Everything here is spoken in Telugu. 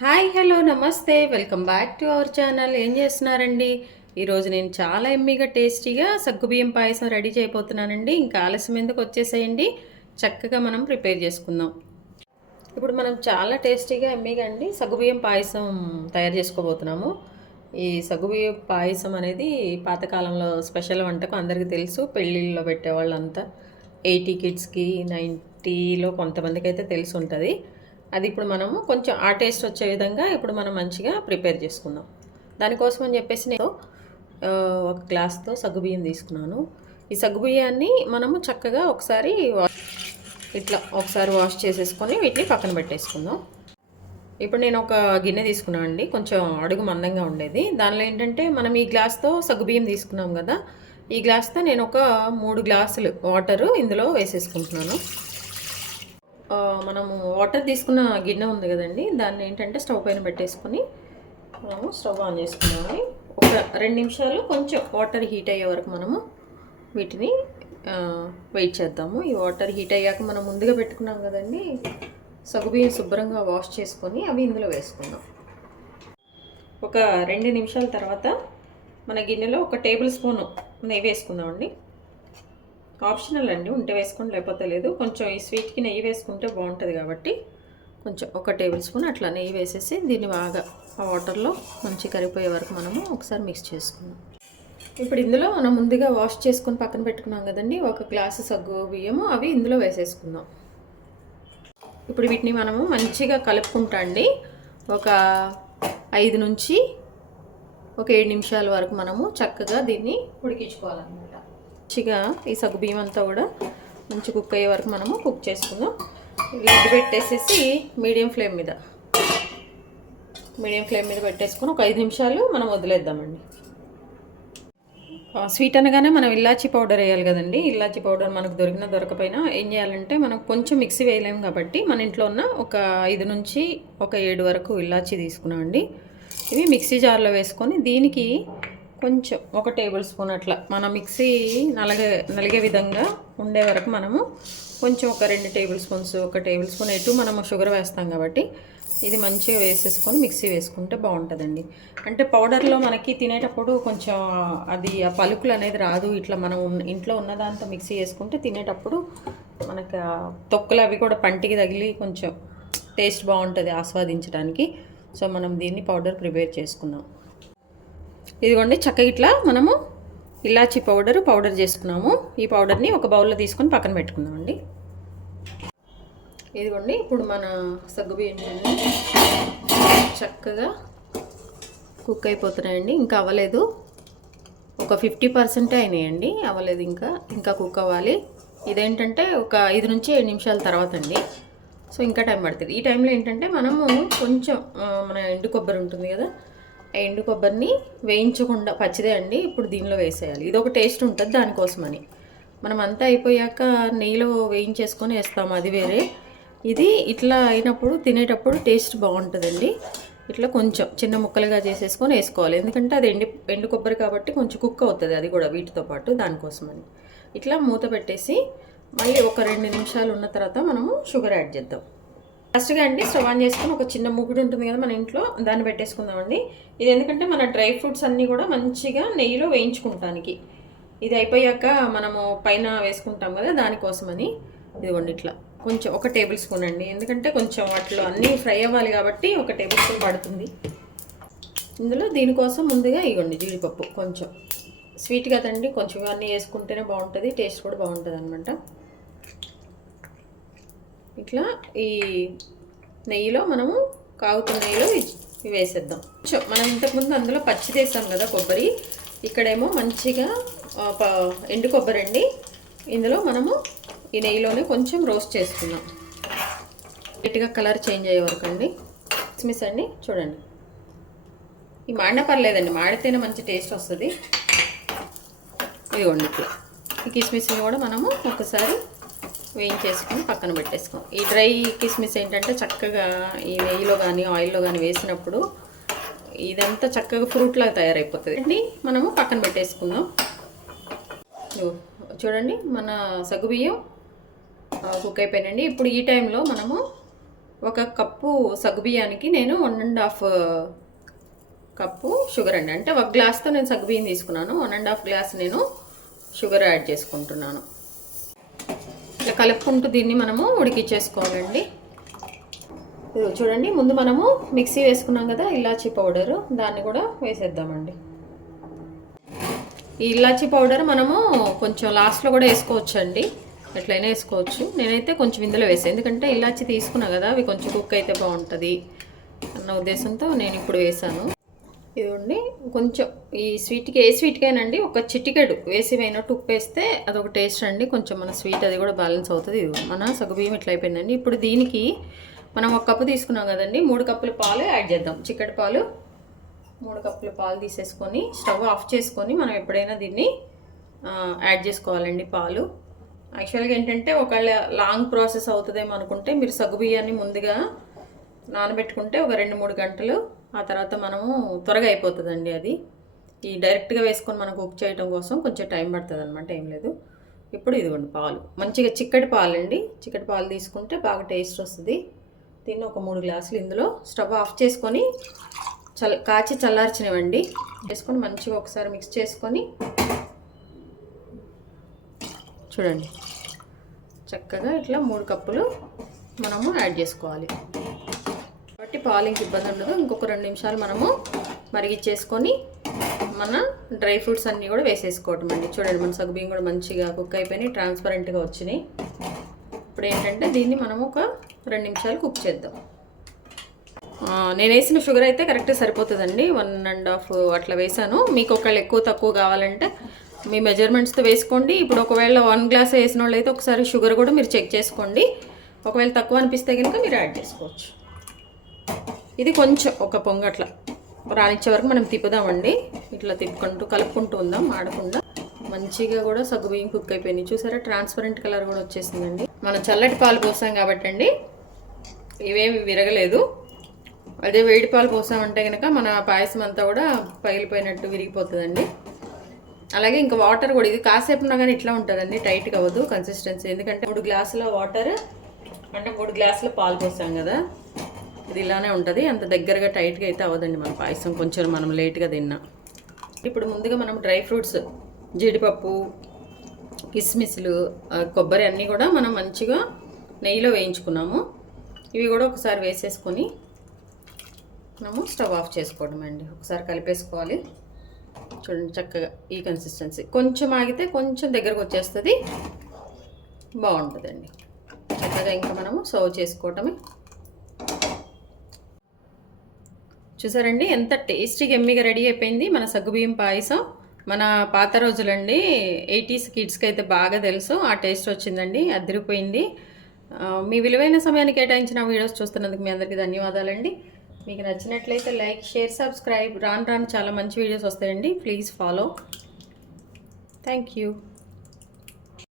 హాయ్ హలో నమస్తే welcome back to our channel. ఏం చేస్తున్నారండి? ఈరోజు నేను చాలా ఎమ్మీగా టేస్టీగా సగ్గుబియ్యం పాయసం రెడీ చేయబోతున్నానండి. ఇంకా ఆలస్యం ఎందుకు, వచ్చేసేయండి. చక్కగా మనం ప్రిపేర్ చేసుకుందాం. ఇప్పుడు మనం చాలా టేస్టీగా ఎమ్మీగా అండి సగ్గుబియ్యం పాయసం తయారు చేసుకోబోతున్నాము. ఈ సగ్గుబియ్యం పాయసం అనేది పాతకాలంలో స్పెషల్ వంటకం, అందరికీ తెలుసు. పెళ్ళిళ్ళలో పెట్టేవాళ్ళంతా 80 కిడ్స్కి 90లో కొంతమందికి అయితే తెలిసి ఉంటుంది. అది ఇప్పుడు మనము కొంచెం ఆ టేస్ట్ వచ్చే విధంగా ఇప్పుడు మనం మంచిగా ప్రిపేర్ చేసుకుందాం. దానికోసం అని చెప్పేసి నేను ఒక గ్లాస్తో సగ్గుబియ్యం తీసుకున్నాను. ఈ సగ్గుబియ్యాన్ని మనము చక్కగా ఒకసారి వాష్ చేసేసుకొని వీటిని పక్కన పెట్టేసుకుందాం. ఇప్పుడు నేను ఒక గిన్నె తీసుకున్నాను అండి, కొంచెం అడుగు మందంగా ఉండేది. దానిలో ఏంటంటే మనం ఈ గ్లాస్తో సగ్గుబియ్యం తీసుకున్నాం కదా, ఈ గ్లాస్తో నేను ఒక 3 గ్లాసులు వాటరు ఇందులో వేసేసుకుంటున్నాను. మనము వాటర్ తీసుకున్న గిన్నె ఉంది కదండి, దాన్ని ఏంటంటే స్టవ్ పైన పెట్టేసుకొని మనము స్టవ్ ఆన్ చేసుకున్నాము. ఒక 2 నిమిషాలు కొంచెం వాటర్ హీట్ అయ్యే వరకు మనము వీటిని వెయిట్ చేద్దాము. ఈ వాటర్ హీట్ అయ్యాక మనం ముందుగా పెట్టుకున్నాం కదండి సగ్గుబియ్యం, శుభ్రంగా వాష్ చేసుకొని అవి ఇందులో వేసుకుందాం. ఒక 2 నిమిషాల తర్వాత మన గిన్నెలో ఒక టేబుల్ స్పూన్ నెయ్యి వేసుకుందామండి. ఆప్షనల్ అండి, ఉంటే వేసుకోండి, లేకపోతే లేదు. కొంచెం ఈ స్వీట్కి నెయ్యి వేసుకుంటే బాగుంటుంది కాబట్టి కొంచెం ఒక టేబుల్ స్పూన్ అట్లా నెయ్యి వేసేసి దీన్ని బాగా ఆ వాటర్లో మంచి కరిగిపోయే వరకు మనము ఒకసారి మిక్స్ చేసుకుందాం. ఇప్పుడు ఇందులో మనం ముందుగా వాష్ చేసుకొని పక్కన పెట్టుకున్నాం కదండి ఒక గ్లాసు సగ్గు బియ్యము, అవి ఇందులో వేసేసుకుందాం. ఇప్పుడు వీటిని మనము మంచిగా కలుపుకుంటా అండి ఒక 5 నుంచి ఒక 7 నిమిషాల వరకు మనము చక్కగా దీన్ని ఉడికించుకోవాలన్నమాట. మంచిగా ఈ సగ్గుబియ్యం అంతా కూడా మంచి కుక్ అయ్యే వరకు మనము కుక్ చేసుకుందాం. లిడ్ పెట్టేసేసి మీడియం ఫ్లేమ్ మీద పెట్టేసుకొని ఒక 5 నిమిషాలు మనం వదిలేద్దామండి. స్వీట్ అనగానే మనం ఇలాచీ పౌడర్ వేయాలి కదండి. ఇలాచీ పౌడర్ మనకు దొరకపోయినా ఏం చేయాలంటే, మనం కొంచెం మిక్సీ వేయలేము కాబట్టి మన ఇంట్లో ఉన్న ఒక 5 నుంచి ఒక 7 వరకు ఇలాచీ తీసుకున్నామండి. ఇవి మిక్సీ జార్లో వేసుకొని దీనికి కొంచెం ఒక టేబుల్ స్పూన్ అట్లా మన మిక్సీ నలిగే విధంగా ఉండే వరకు మనము కొంచెం ఒక 2 టేబుల్ స్పూన్స్, ఒక టేబుల్ స్పూన్ ఎటు మనము షుగర్ వేస్తాం కాబట్టి ఇది మంచిగా వేసేసుకొని మిక్సీ వేసుకుంటే బాగుంటుందండి. అంటే పౌడర్లో మనకి తినేటప్పుడు కొంచెం అది ఆ పలుకులు అనేది రాదు. ఇట్లా మనం ఇంట్లో ఉన్నదాంతో మిక్సీ వేసుకుంటే తినేటప్పుడు మనకు తొక్కులు అవి కూడా పంటికి తగిలి కొంచెం టేస్ట్ బాగుంటుంది ఆస్వాదించడానికి. సో మనం దీన్ని పౌడర్ ప్రిపేర్ చేసుకుందాం. ఇదిగోండి చక్కగా ఇట్లా మనము ఇలాచీ పౌడర్ చేసుకున్నాము. ఈ పౌడర్ని ఒక బౌల్లో తీసుకొని పక్కన పెట్టుకుందామండి. ఇదిగోండి ఇప్పుడు మన సగ్గుబియ్యం చక్కగా కుక్ అయిపోతున్నాయండి. ఇంకా అవ్వలేదు, ఒక 50% అయినాయండి, అవ్వలేదు, ఇంకా కుక్ అవ్వాలి. ఇదేంటంటే ఒక 5 నుంచి 7 నిమిషాల తర్వాత అండి. సో ఇంకా టైం పడుతుంది. ఈ టైంలో ఏంటంటే మనము కొంచెం మన ఎండు కొబ్బరి ఉంటుంది కదా, ఎండు కొబ్బరిని వేయించకుండా పచ్చిదే అండి ఇప్పుడు దీనిలో వేసేయాలి. ఇది ఒక టేస్ట్ ఉంటుంది దానికోసమని. మనం అంతా అయిపోయాక నెయ్యిలో వేయించేసుకొని వేస్తాము, అది వేరే. ఇది ఇట్లా అయినప్పుడు తినేటప్పుడు టేస్ట్ బాగుంటుందండి. ఇట్లా కొంచెం చిన్న ముక్కలుగా చేసేసుకొని వేసుకోవాలి, ఎందుకంటే అది ఎండు కొబ్బరి కాబట్టి కొంచెం కుక్ అవుతుంది అది కూడా వీటితో పాటు, దానికోసమని. ఇట్లా మూత పెట్టేసి మళ్ళీ ఒక 2 నిమిషాలు ఉన్న తర్వాత మనము షుగర్ యాడ్ చేద్దాం. ఫస్ట్గా అండి స్టవ్ ఆన్ చేసుకొని ఒక చిన్న మూకుడు ఉంటుంది కదా మన ఇంట్లో, దాన్ని పెట్టేసుకుందామండి. ఇది ఎందుకంటే మన డ్రై ఫ్రూట్స్ అన్నీ కూడా మంచిగా నెయ్యిలో వేయించుకుంటానికి. ఇది అయిపోయాక మనము పైన వేసుకుంటాం కదా దానికోసమని. ఇదిగోండి ఇట్లా కొంచెం ఒక టేబుల్ స్పూన్ అండి, ఎందుకంటే కొంచెం వాటిలో అన్నీ ఫ్రై అవ్వాలి కాబట్టి ఒక టేబుల్ స్పూన్ పడుతుంది. ఇందులో దీనికోసం ముందుగా ఇవ్వండి జీడిపప్పు, కొంచెం స్వీట్ కదండి, కొంచెం అన్నీ వేసుకుంటేనే బాగుంటుంది, టేస్ట్ కూడా బాగుంటుంది అనమాట. ఇట్లా ఈ నెయ్యిలో మనము కాగుతున్న నెయ్యిలో ఇవి వేసేద్దాం. మనం ఇంతకుముందు అందులో పచ్చి వేసాం కదా కొబ్బరి, ఇక్కడేమో మంచిగా ఎండు కొబ్బరి అండి. ఇందులో మనము ఈ నెయ్యిలోనే కొంచెం రోస్ట్ చేసుకుందాం, లైట్గా కలర్ చేంజ్ అయ్యే వరకు అండి. కిస్మిస్ అండి చూడండి, ఈ మాడినా పర్లేదండి, మాడితేనే మంచి టేస్ట్ వస్తుంది. ఇదిగోండి ఇట్లా ఈ కిస్మిస్ని కూడా మనము ఒకసారి వేయించేసుకొని పక్కన పెట్టేసుకోం. ఈ డ్రై కిస్మిస్ ఏంటంటే చక్కగా ఈ నెయ్యిలో కానీ ఆయిల్లో కానీ వేసినప్పుడు ఇదంతా చక్కగా ఫ్రూట్లాగా తయారైపోతుంది అండి. మనము పక్కన పెట్టేసుకుందాం. చూడండి మన సగ్గుబియ్యం కుక్ అయిపోయినండి. ఇప్పుడు ఈ టైంలో మనము ఒక కప్పు సగ్గుబియ్యానికి నేను 1½ కప్పు షుగర్ అండి. అంటే ఒక గ్లాస్తో నేను సగ్గుబియ్యం తీసుకున్నాను. 1½ గ్లాస్ నేను షుగర్ యాడ్ చేసుకుంటున్నాను. ఇలా కలుపుకుంటూ దీన్ని మనము ఉడికించేసుకోవాలండి. ఇది చూడండి, ముందు మనము మిక్సీ వేసుకున్నాం కదా ఇలాచీ పౌడరు, దాన్ని కూడా వేసేద్దామండి. ఈ ఇలాచీ పౌడర్ మనము కొంచెం లాస్ట్లో కూడా వేసుకోవచ్చు అండి, ఎట్లయినా వేసుకోవచ్చు. నేనైతే కొంచెం ఇందులో వేసాను, ఎందుకంటే ఇలాచీ తీసుకున్నా కదా అవి కొంచెం కుక్ అయితే బాగుంటుంది అన్న ఉద్దేశంతో నేను ఇప్పుడు వేసాను. ఇదిగోండి, కొంచెం ఈ స్వీట్కి ఏ స్వీట్కైనండి ఒక చిటికెడు వేసి వేయినట్టు ఉప్పు వేస్తే అదొక టేస్ట్ అండి. కొంచెం మన స్వీట్ అది కూడా బ్యాలెన్స్ అవుతుంది. ఇది మన సగ్గుబియ్యం ఇట్లా అయిపోయిందండి. ఇప్పుడు దీనికి మనం 1 కప్పు తీసుకున్నాం కదండి, 3 కప్పుల పాలు యాడ్ చేద్దాం. చిక్కటి పాలు 3 కప్పుల పాలు తీసేసుకొని స్టవ్ ఆఫ్ చేసుకొని మనం ఎప్పుడైనా దీన్ని యాడ్ చేసుకోవాలండి పాలు. యాక్చువల్గా ఏంటంటే ఒకవేళ లాంగ్ ప్రాసెస్ అవుతుందేమో అనుకుంటే మీరు సగ్గుబియ్యాన్ని ముందుగా నానబెట్టుకుంటే ఒక 2-3 గంటలు, ఆ తర్వాత మనము త్వరగా అయిపోతుందండి. అది ఈ డైరెక్ట్గా వేసుకొని మనం కుక్ చేయడం కోసం కొంచెం టైం పడుతుంది అనమాట, ఏం లేదు. ఇప్పుడు ఇదిగోండి పాలు, మంచిగా చిక్కటి పాలు అండి. చిక్కటి పాలు తీసుకుంటే బాగా టేస్ట్ వస్తుంది. దీన్ని ఒక 3 గ్లాసులు ఇందులో స్టవ్ ఆఫ్ చేసుకొని కాచి చల్లార్చినవండి వేసుకొని మంచిగా ఒకసారి మిక్స్ చేసుకొని చూడండి, చక్కగా ఇట్లా 3 కప్పులు మనము యాడ్ చేసుకోవాలి. కాబట్టి పాలు ఇంక ఇబ్బంది ఉండదు. ఇంకొక 2 నిమిషాలు మనము మరిగిచ్చేసుకొని మన డ్రై ఫ్రూట్స్ అన్నీ కూడా వేసేసుకోవటం అండి. చూడండి, మన సగ్గుబియ్యం కూడా మంచిగా కుక్ అయిపోయినాయి, ట్రాన్స్పరెంట్గా వచ్చినాయి. ఇప్పుడు ఏంటంటే దీన్ని మనం ఒక 2 నిమిషాలు కుక్ చేద్దాం. నేను వేసిన షుగర్ అయితే కరెక్ట్గా సరిపోతుందండి, 1½ అట్లా వేసాను. మీకు ఒకవేళ ఎక్కువ తక్కువ కావాలంటే మీ మెజర్మెంట్స్తో వేసుకోండి. ఇప్పుడు ఒకవేళ 1 గ్లాస్ వేసిన వాళ్ళు అయితే ఒకసారి షుగర్ కూడా మీరు చెక్ చేసుకోండి. ఒకవేళ తక్కువ అనిపిస్తే కనుక మీరు యాడ్ చేసుకోవచ్చు. ఇది కొంచెం ఒక పొంగట్ల రానిచ్చే వరకు మనం తిప్పుదామండి. ఇట్లా తిప్పుకుంటూ కలుపుకుంటూ ఉందాం, ఆడకుండా. మంచిగా కూడా సగ్గుబియ్యం కుక్ అయిపోయినాయి. చూసారా, ట్రాన్స్పరెంట్ కలర్ కూడా వచ్చేసిందండి. మనం చల్లటి పాలు పోసాం కాబట్టి అండి ఇవేమి విరగలేదు. అదే వేడి పాలు పోసామంటే కనుక మన పాయసం అంతా కూడా పగిలిపోయినట్టు విరిగిపోతుందండి. అలాగే ఇంకా వాటర్ కూడా ఇది కాసేపు ఉన్నా కానీ ఇట్లా ఉంటుందండి, టైట్గా అవ్వదు కన్సిస్టెన్సీ. ఎందుకంటే 3 గ్లాసుల వాటర్ అంటే 3 గ్లాసుల పాలు పోసాం కదా, ఇది ఇలానే ఉంటుంది. అంత దగ్గరగా టైట్గా అయితే అవ్వదండి మన పాయసం, కొంచెం మనం లేట్గా తిన్నా. ఇప్పుడు ముందుగా మనం డ్రై ఫ్రూట్స్, జీడిపప్పు, కిస్మిస్లు, కొబ్బరి అన్నీ కూడా మనం మంచిగా నెయ్యిలో వేయించుకున్నాము. ఇవి కూడా ఒకసారి వేసేసుకొని మనము స్టవ్ ఆఫ్ చేసుకోవడం అండి. ఒకసారి కలిపేసుకోవాలి. చూడండి, చక్కగా ఈ కన్సిస్టెన్సీ. కొంచెం ఆగితే కొంచెం దగ్గరకు వచ్చేస్తుంది, బాగుంటుందండి. చక్కగా ఇంకా మనము సర్వ్ చేసుకోవటమే. చూసారండి ఎంత టేస్టీగా ఎమ్మిగా రెడీ అయిపోయింది మన సగ్గుబియ్యం పాయసం. మన పాత రోజులండి, 80s కిడ్స్కి అయితే బాగా తెలుసు. ఆ టేస్ట్ వచ్చిందండి, అదిరిపోయింది. మీ విలువైన సమయాన్ని కేటాయించిన వీడియోస్ చూస్తున్నందుకు మీ అందరికీ ధన్యవాదాలండి. మీకు నచ్చినట్లయితే లైక్, షేర్, సబ్స్క్రైబ్. రాను చాలా మంచి వీడియోస్ వస్తాయండి. Please follow. Thank you.